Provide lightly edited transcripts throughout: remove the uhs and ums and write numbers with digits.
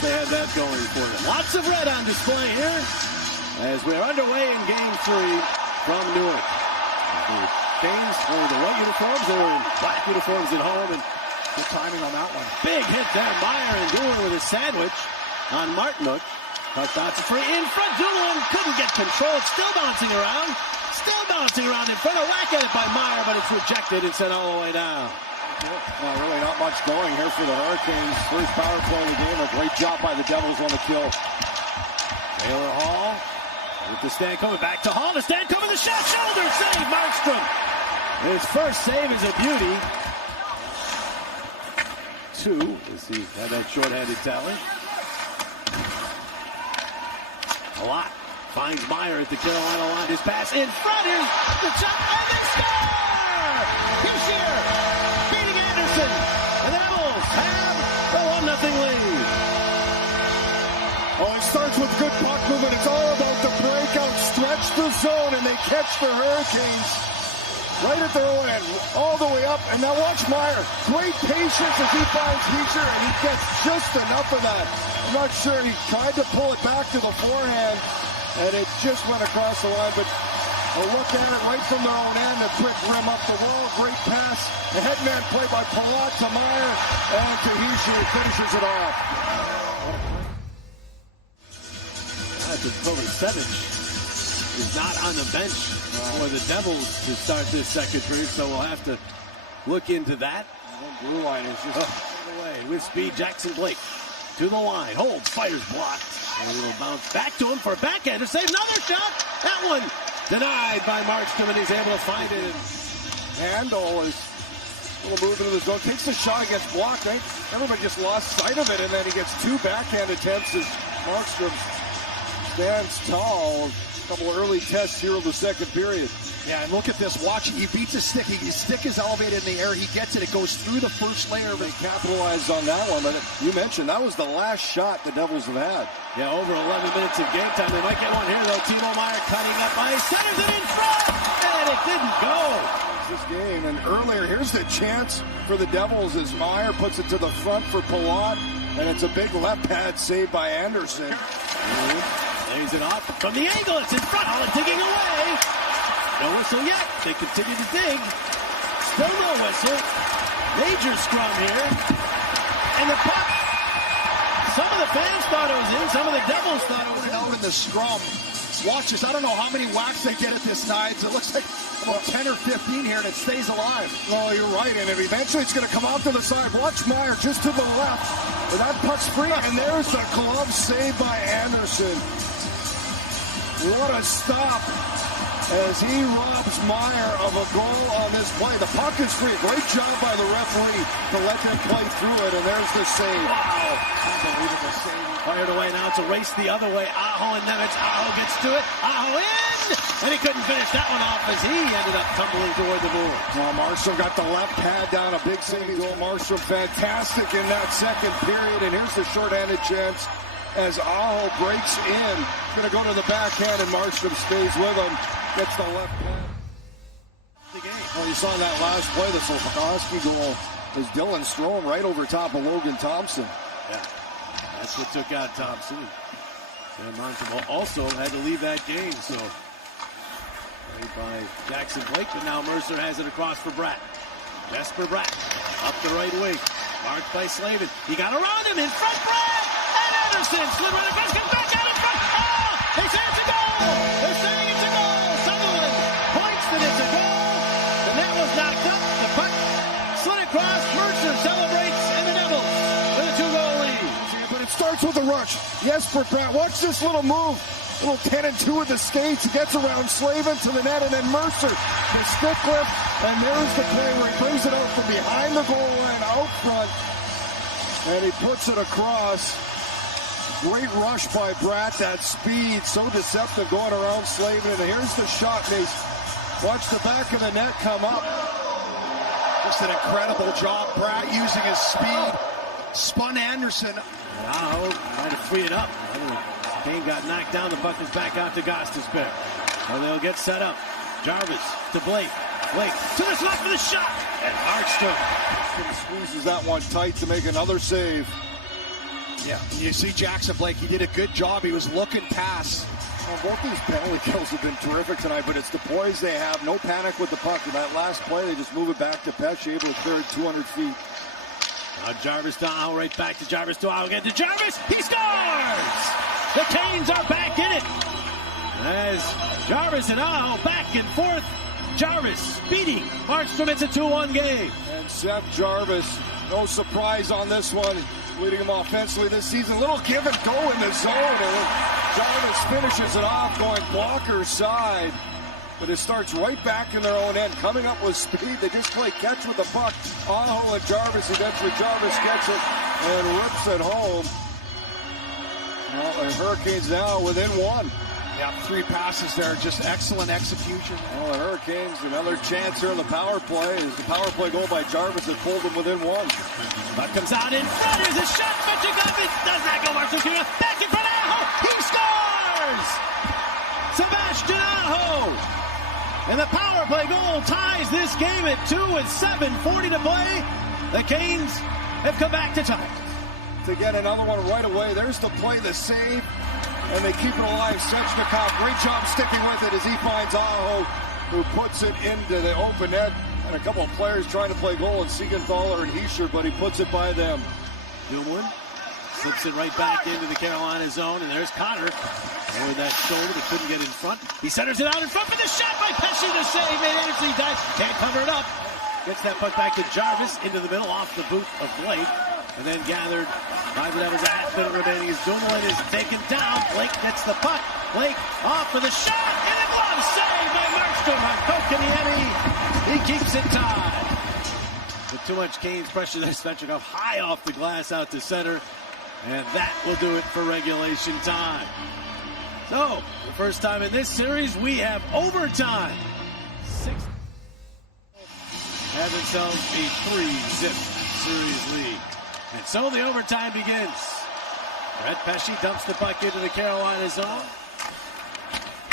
they have that going for them. Lots of red on display here as we're underway in Game 3 from Newark. The Canes wearing the white uniforms. They were in black uniforms at home, and good timing on that one. Big hit there. Meyer and Doolin with a sandwich on Martinook. Touchdown free in front. Doolin couldn't get control. It's still bouncing around. Still bouncing around in front. A whack at it by Meyer, but it's rejected and sent all the way down. Well, really not much going here for the Hurricanes. First power play of the game. A great job by the Devils on the kill. Taylor Hall with the stand coming back to Hall. The stand coming. The shot. Shoulder save. Markstrom. His first save is a beauty. 2 as he had that shorthanded tally. A lot. Finds Meyer at the Carolina line. His pass in front. Here's the shot. And they score! He's here. Beating Anderson. And the Devils have the 1-0 lead. Oh, it starts with good puck movement. It's all about the breakout. Stretch the zone, and they catch the Hurricanes right at their own end, all the way up. And now watch Meyer. Great patience as he finds Heischer, and he gets just enough of that. I'm not sure. He tried to pull it back to the forehand, and it just went across the line. But a look at it right from their own end. A quick rim up the wall. Great pass. A headman play by Palat to Meyer, and to Heischer finishes it off. Kovacevic is not on the bench for the Devils to start this second period, so we'll have to look into that. Blue line is just away with speed. Jackson Blake to the line, holds, fires, blocked, and it'll bounce back to him for a backhander save. Another shot. That one denied by Markstrom, and he's able to find it. Handel is a little movement of the zone, takes the shot, gets blocked. Right? Everybody just lost sight of it, and then he gets 2 backhand attempts as Markstrom stands tall. A couple of early tests here of the second period. Yeah, and look at this. Watch it. He beats his stick. His stick is elevated in the air. He gets it. It goes through the first layer of it. Capitalized on that one. But you mentioned that was the last shot the Devils have had. Yeah, over 11 minutes of game time. They might get one here, though. Timo Meyer cutting up by centers it in front. And it didn't go. This game. And earlier, here's the chance for the Devils as Meyer puts it to the front for Palat. And it's a big left pad save by Anderson. Lays it off from the angle. It's in front. All digging away. No whistle yet. They continue to dig. Still no whistle. Major scrum here. And the puck. Some of the fans thought it was in. Some of the Devils thought it was out in the scrum. Watch this. I don't know how many whacks they get at this Knives. It looks like about 10 or 15 here, and it stays alive. No, you're right. And eventually it's going to come off to the side. Watch Meyer just to the left. But that puck's free. And there's the glove saved by Anderson. What a stop as he robs Meyer of a goal on this play. The puck is free. Great job by the referee to let them play through it, and there's the save. Wow. Unbelievable save. Fired away. Now it's a race the other way. Aho and Nemec. Aho gets to it. Aho in! And he couldn't finish that one off as he ended up tumbling toward the board. Well, Markstrom got the left pad down. A big saving goal. Markstrom fantastic in that second period. And here's the shorthanded chance as Aho breaks in. Going to go to the backhand, and Markstrom stays with him. Gets the left pad. Well, you saw in that last play, the Slavkovsky goal is Dylan Strome right over top of Logan Thompson. Yeah, that's what took out Thompson. And Markstrom also had to leave that game, so played by Jackson Blake, but now Mercer has it across for Bratt. Jesper Bratt up the right wing, marked by Slavin. He got around him in front. Bratt and Anderson slid right across, comes back out in front. Oh, they say it's a goal. They're saying it's a goal. Sutherland points that it's a goal. The net was knocked up. The puck slid across. Mercer celebrates, and the Devils with a 2-goal lead. But it starts with a rush. Jesper Bratt, watch this little move. Little 10 and 2 with the skates. He gets around Slavin to the net, and then Mercer, the stick lift, and there's the play where he brings it out from behind the goal line out front, and he puts it across. Great rush by Bratt. That speed, so deceptive going around Slavin, and here's the shot. Mace. Watch the back of the net come up. Just an incredible job. Bratt using his speed. Spun Anderson. Wow, might have freed it up. Kane got knocked down. The puck is back out to Gostisbehere. So they'll get set up. Jarvis to Blake. Blake to the slot for the shot. And Markstrom squeezes that one tight to make another save. Yeah, you see Jackson Blake, he did a good job. He was looking past. Well, both these penalty kills have been terrific tonight, but it's the poise they have. No panic with the puck. In that last play, they just move it back to Pesce, able to clear it 200 feet. Now Jarvis to Aho, right back to Jarvis to Aho, again to Jarvis. He scores! The Canes are back in it. As Jarvis and Aho back and forth. Jarvis beating Markstrom. It's a 2-1 game. And Seth Jarvis, no surprise on this one, leading him offensively this season. A little give and go in the zone. And Jarvis finishes it off going blocker side. But it starts right back in their own end. Coming up with speed. They just play catch with the puck. Aho and Jarvis. Eventually Jarvis gets it and rips it home. Well, the Hurricanes now within one. Yeah, 3 passes there. Just excellent execution. Oh, the Hurricanes, another chance here in the power play. It's the power play goal by Jarvis that pulled them within one. Puck comes out in front. There's a shot. But Jacoby does not go. Markstrom back in front. Aho! He scores! Sebastian Aho! And the power play goal ties this game at 2 with 7:40 to play. The Canes have come back to tie. To get another one right away. There's the play, the save. And they keep it alive. Svechnikov, great job sticking with it as he finds Aho, who puts it into the open net. And a couple of players trying to play goal, and Siegenthaler and Hischier, but he puts it by them. Gilmour slips it right back into the Carolina zone, and there's Connor. Over that shoulder, but couldn't get in front. He centers it out in front for the shot by Pesce. The save made Anderson. He dives, can't cover it up. Gets that puck back to Jarvis into the middle off the boot of Blake. And then gathered by the Devils. A half minute remaining as Dumoulin is taken down. Blake gets the puck. Blake off for the shot. And a glove save by Markstrom on Kotkaniemi. He keeps it tied. With too much Canes pressure there, Svechnikov high off the glass out to center. And that will do it for regulation time. So, the first time in this series, we have overtime. Have themselves a 3-zip series lead. And so the overtime begins. Brett Pesce dumps the puck into the Carolina zone.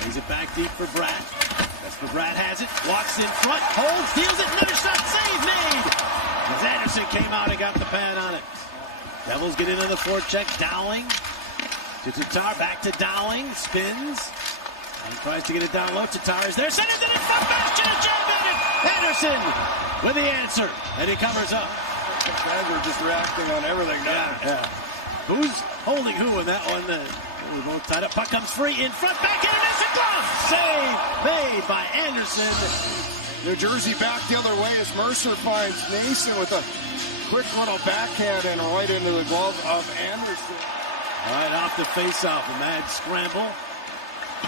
Lays it back deep for Bratt. That's for Bratt has it. Walks in front. Holds. Deals it. Another shot. Save made. As Anderson came out and got the pad on it. Devils get in on the forecheck. Dowling. To Tatar. Back to Dowling. Spins. And tries to get it down low. Tatar is there. Centers it in front. Bastian Anderson with the answer. And he covers up. We're just reacting on everything now. Yeah. Who's holding who in that one? We're both tied up. Puck comes free in front. Back in. It's a glove. Save made by Anderson. New Jersey back the other way as Mercer finds Nason with a quick little backhand and right into the glove of Anderson. Right off the face-off. A mad scramble.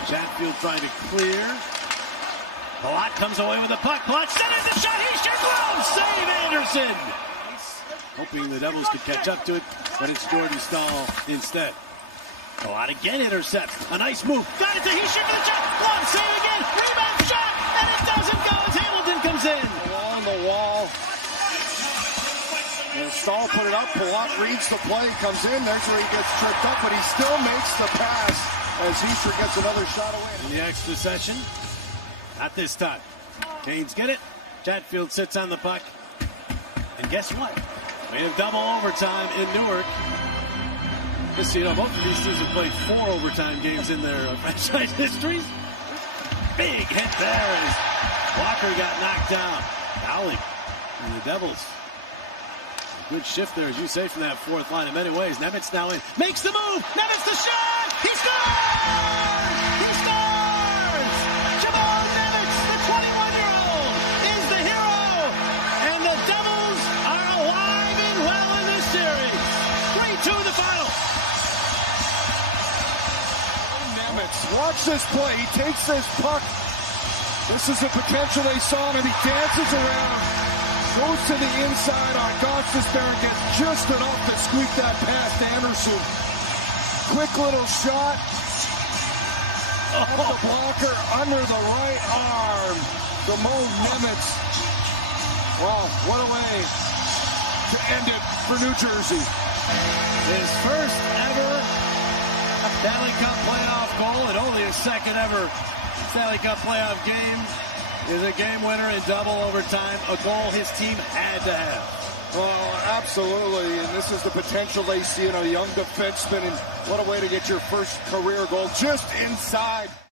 Chatfield trying to clear. Palat comes away with the puck. Palat centers the shot. He shoots glove. Save Anderson. Hoping the Devils could catch up to it, but it's Jordan Stahl instead. Palat again intercepts. A nice move. Got it to Hischier for the shot. Glove save again. Rebound shot. And it doesn't go as Hamilton comes in. Along the wall. And Stahl put it up. Palat reads the play. Comes in. There's where he gets tripped up, but he still makes the pass as Hischier gets another shot away. In the extra session. Not this time. Canes get it. Chatfield sits on the puck. And guess what? We have double overtime in Newark. Just so you know, both of these teams have played 4 overtime games in their franchise histories. Big hit there as Walker got knocked down. Dowling and the Devils. Good shift there, as you say, from that fourth line in many ways. Nemec now in. Makes the move. Nemec the shot. He scores! He scores! Jamal Nemec, the 21-year-old, is the hero. And the Devils are alive and well in this series. 3-2 in the final. Nemec, watch this play. He takes this puck. This is a potential they saw him. He dances around. Goes to the inside on Gostisbehere, gets just enough to squeak that past Anderson. Quick little shot. Up the blocker under the right arm. Simon Nemec. Wow, what a way to end it for New Jersey. His first ever Stanley Cup playoff goal and only his second ever Stanley Cup playoff game. Is a game winner in double overtime, a goal his team had to have. Oh, absolutely. And this is the potential they see in a young defenseman. And what a way to get your first career goal just inside.